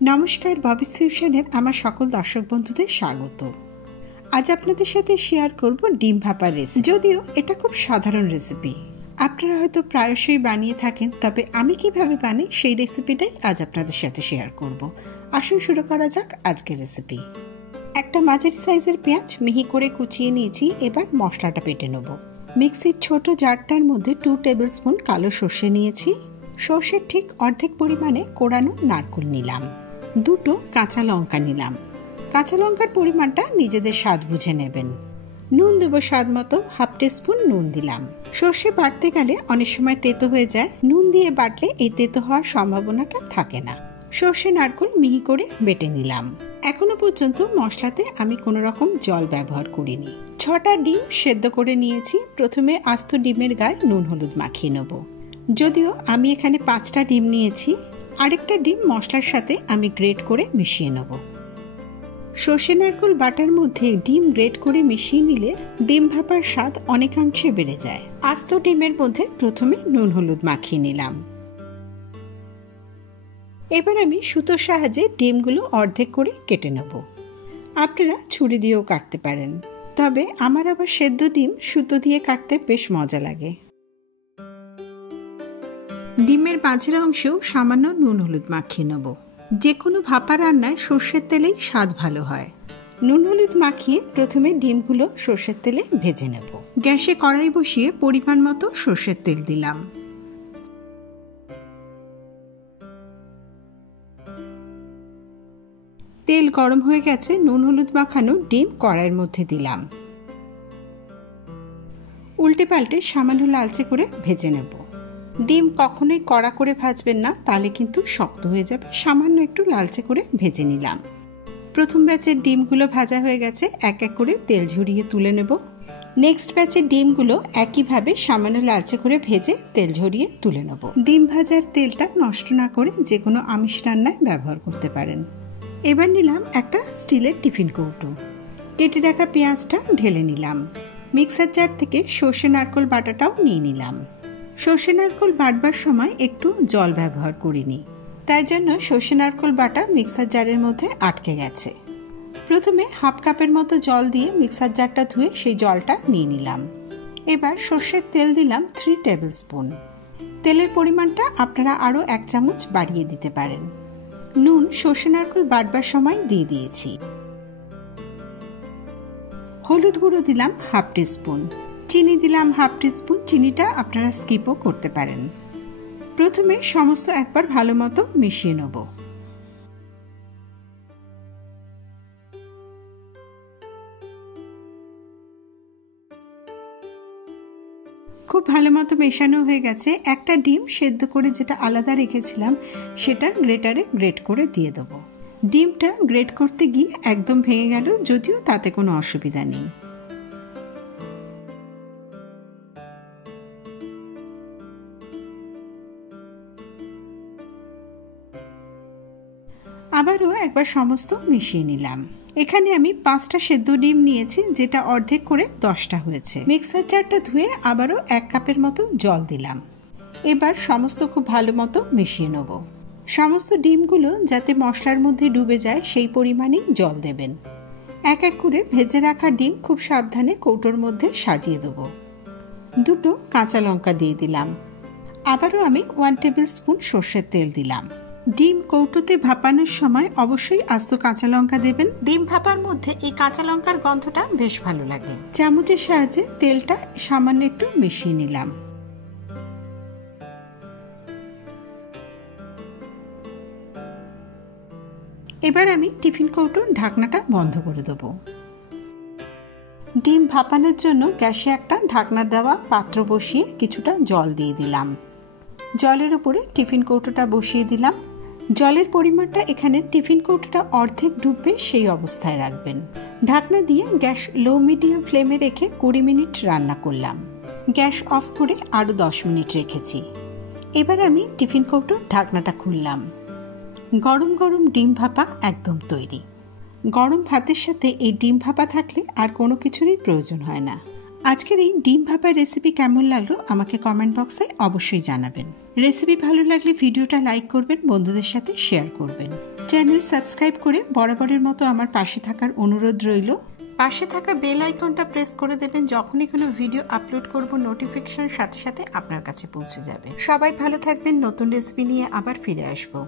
নমস্কার, ববিস ফিউশনের আমার সকল দর্শক বন্ধুদের স্বাগত। আজ আপনাদের সাথে শেয়ার করব ডিম ভাপা রেসিপি। যদিও এটা খুব সাধারণ রেসিপি, আপনারা হয়তো প্রায়শই বানিয়ে থাকেন, তবে আমি কিভাবে বানাই সেই রেসিপিটাই আজ আপনাদের সাথে শেয়ার করব। আসুন শুরু করা যাক আজকের রেসিপি। একটা মাঝারি সাইজের পেঁয়াজ মিহি করে কুচিয়ে নিয়েছি। এবার মশলাটা বেটে নেব। মিক্সির ছোট জারটার মধ্যে 2 টেবিল স্পুন কালো সর্ষে নিয়েছি। সর্ষের ঠিক অর্ধেক পরিমাণে কোড়ানো নারকেল নিলাম। 2টো কাঁচা লঙ্কা নিলাম। কাঁচা লঙ্কার পরিমাণটা নিজেদের স্বাদ বুঝে নেবেন। নুন দেবো স্বাদ মতো, 1/2 টিস্পুন নুন দিলাম। সর্ষে বাটতে গেলে অনেক সময় তেতো হয়ে যায়, নুন দিয়ে বাটলে এই তেতো হওয়ার সম্ভাবনাটা থাকে না। সর্ষে নারকেল মিহি করে বেটে নিলাম। এখনো পর্যন্ত মশলাতে আমি কোনো রকম জল ব্যবহার করিনি। 6টা ডিম সেদ্ধ করে নিয়েছি। প্রথমে আস্ত ডিমের গায়ে নুন হলুদ মাখিয়ে নেব। যদিও আমি এখানে 5টা ডিম নিয়েছি, আরেকটা ডিম মশলার সাথে আমি গ্রেট করে মিশিয়ে নেব। সর্ষে নারকেল বাটার মধ্যে ডিম গ্রেট করে মিশিয়ে নিলে ডিম ভাপার স্বাদ অনেকাংশে বেড়ে যায়। আস্ত ডিমের মধ্যে প্রথমে নুন হলুদ মাখিয়ে নিলাম। এবার আমি সুতোর সাহায্যে ডিমগুলো অর্ধেক করে কেটে নেব। আপনারা ছুরি দিয়েও কাটতে পারেন, তবে আমার আবার সেদ্ধ ডিম সুতো দিয়ে কাটতে বেশ মজা লাগে। ডিমের মাঝের অংশেও সামান্য নুন হলুদ মাখিয়ে নেব। যে কোনো ভাপা রান্নায় সর্ষের তেলেই স্বাদ ভালো হয়। নুন হলুদ মাখিয়ে প্রথমে ডিমগুলো সর্ষের তেলে ভেজে নেব। গ্যাসে কড়াই বসিয়ে পরিমাণ মতো সর্ষের তেল দিলাম। তেল গরম হয়ে গেছে। নুন হলুদ মাখানো ডিম কড়াইয়ের মধ্যে দিলাম। উল্টে পাল্টে সামান্য লালচে করে ভেজে নেব। ডিম কখনোই কড়া করে ভাজবেন না, তাহলে কিন্তু শক্ত হয়ে যাবে। সামান্য একটু লালচে করে ভেজে নিলাম। প্রথম ব্যাচের ডিমগুলো ভাজা হয়ে গেছে, এক এক করে তেল ঝরিয়ে তুলে নেব। নেক্সট ব্যাচের ডিমগুলো একইভাবে সামান্য লালচে করে ভেজে তেল ঝরিয়ে তুলে নেব। ডিম ভাজার তেলটা নষ্ট না করে যে কোনো আমিষ রান্নায় ব্যবহার করতে পারেন। এবার নিলাম একটা স্টিলের টিফিন কৌটো। কেটে রাখা পেঁয়াজটা ঢেলে নিলাম। মিক্সার জার থেকে সর্ষে নারকেল বাটাটাও নিয়ে নিলাম। সর্ষে নারকেল বাটবার সময় একটু জল ব্যবহার করিনি, তাই জন্য সর্ষে নারকেল বাটা মিক্সার জারের মধ্যে আটকে গেছে। প্রথমে 1/2 কাপের মতো জল দিয়ে মিক্সার জারটা ধুয়ে সেই জলটা নিয়ে নিলাম। এবার সর্ষের তেল দিলাম 3 টেবিল স্পুন। তেলের পরিমাণটা আপনারা আরও 1 চামচ বাড়িয়ে দিতে পারেন। নুন সর্ষে নারকেল বাটবার সময় দিয়ে দিয়েছি। হলুদ গুঁড়ো দিলাম 1/2 টিস্পুন। চিনি দিলাম 1/2 টিস্পুন। চিনিটা আপনারা স্কিপও করতে পারেন। প্রথমে সমস্ত একবার ভালো মতো মিশিয়ে নেব। খুব ভালো মতো মেশানো হয়ে গেছে। একটা ডিম সেদ্ধ করে যেটা আলাদা রেখেছিলাম সেটা গ্রেটারে গ্রেট করে দিয়ে দেবো। ডিমটা গ্রেট করতে গিয়ে একদম ভেঙে গেল, যদিও তাতে কোনো অসুবিধা নেই। আবারও একবার সমস্ত মিশিয়ে নিলাম। এখানে আমি 5টা সেদ্ধ ডিম নিয়েছি, যেটা অর্ধেক করে 10টা হয়েছে। মিক্সার জারটা ধুয়ে আবারও 1 কাপের মতো জল দিলাম। এবার সমস্ত খুব ভালো মতো মিশিয়ে নেব। সমস্ত ডিমগুলো যাতে মশলার মধ্যে ডুবে যায় সেই পরিমাণেই জল দেবেন। এক এক করে ভেজে রাখা ডিম খুব সাবধানে কৌটোর মধ্যে সাজিয়ে দেবো। 2টো কাঁচা লঙ্কা দিয়ে দিলাম। আবারও আমি 1 টেবিল স্পুন সর্ষের তেল দিলাম। ডিম কৌটোতে ভাপানোর সময় অবশ্যই আস্ত কাঁচা লঙ্কা দেবেন। ডিম ভাপার মধ্যে এই কাঁচা লঙ্কার গন্ধটা বেশ ভালো লাগে। চামচের সাহায্যে তেলটা সামান্য একটু মিশিয়ে নিলাম। এবার আমি টিফিন কৌটোর ঢাকনাটা বন্ধ করে দেবো। ডিম ভাপানোর জন্য গ্যাসে একটা ঢাকনা দেওয়া পাত্র বসিয়ে কিছুটা জল দিয়ে দিলাম। জলের উপরে টিফিন কৌটোটা বসিয়ে দিলাম। জলের পরিমাণটা এখানে টিফিন কৌটোটা অর্ধেক ডুববে সেই অবস্থায় রাখবেন। ঢাকনা দিয়ে গ্যাস লো মিডিয়াম ফ্লেমে রেখে 20 মিনিট রান্না করলাম। গ্যাস অফ করে আরও 10 মিনিট রেখেছি। এবার আমি টিফিন কৌটোর ঢাকনাটা খুললাম। গরম গরম ডিম ভাপা একদম তৈরি। গরম ভাতের সাথে এই ডিম ভাপা থাকলে আর কোনো কিছুরই প্রয়োজন হয় না। আজকের এই ডিম ভাপা রেসিপি কেমন লাগলো আমাকে কমেন্ট বক্সে অবশ্যই জানাবেন। রেসিপি ভালো লাগলে ভিডিওটা লাইক করবেন, বন্ধুদের সাথে শেয়ার করবেন। চ্যানেল সাবস্ক্রাইব করে বরাবরের মতো আমার পাশে থাকার অনুরোধ রইল। পাশে থাকা বেল আইকনটা প্রেস করে দেবেন, যখনই কোনো ভিডিও আপলোড করব নোটিফিকেশন সাথে সাথে আপনার কাছে পৌঁছে যাবে। সবাই ভালো থাকবেন, নতুন রেসিপি নিয়ে আবার ফিরে আসবো।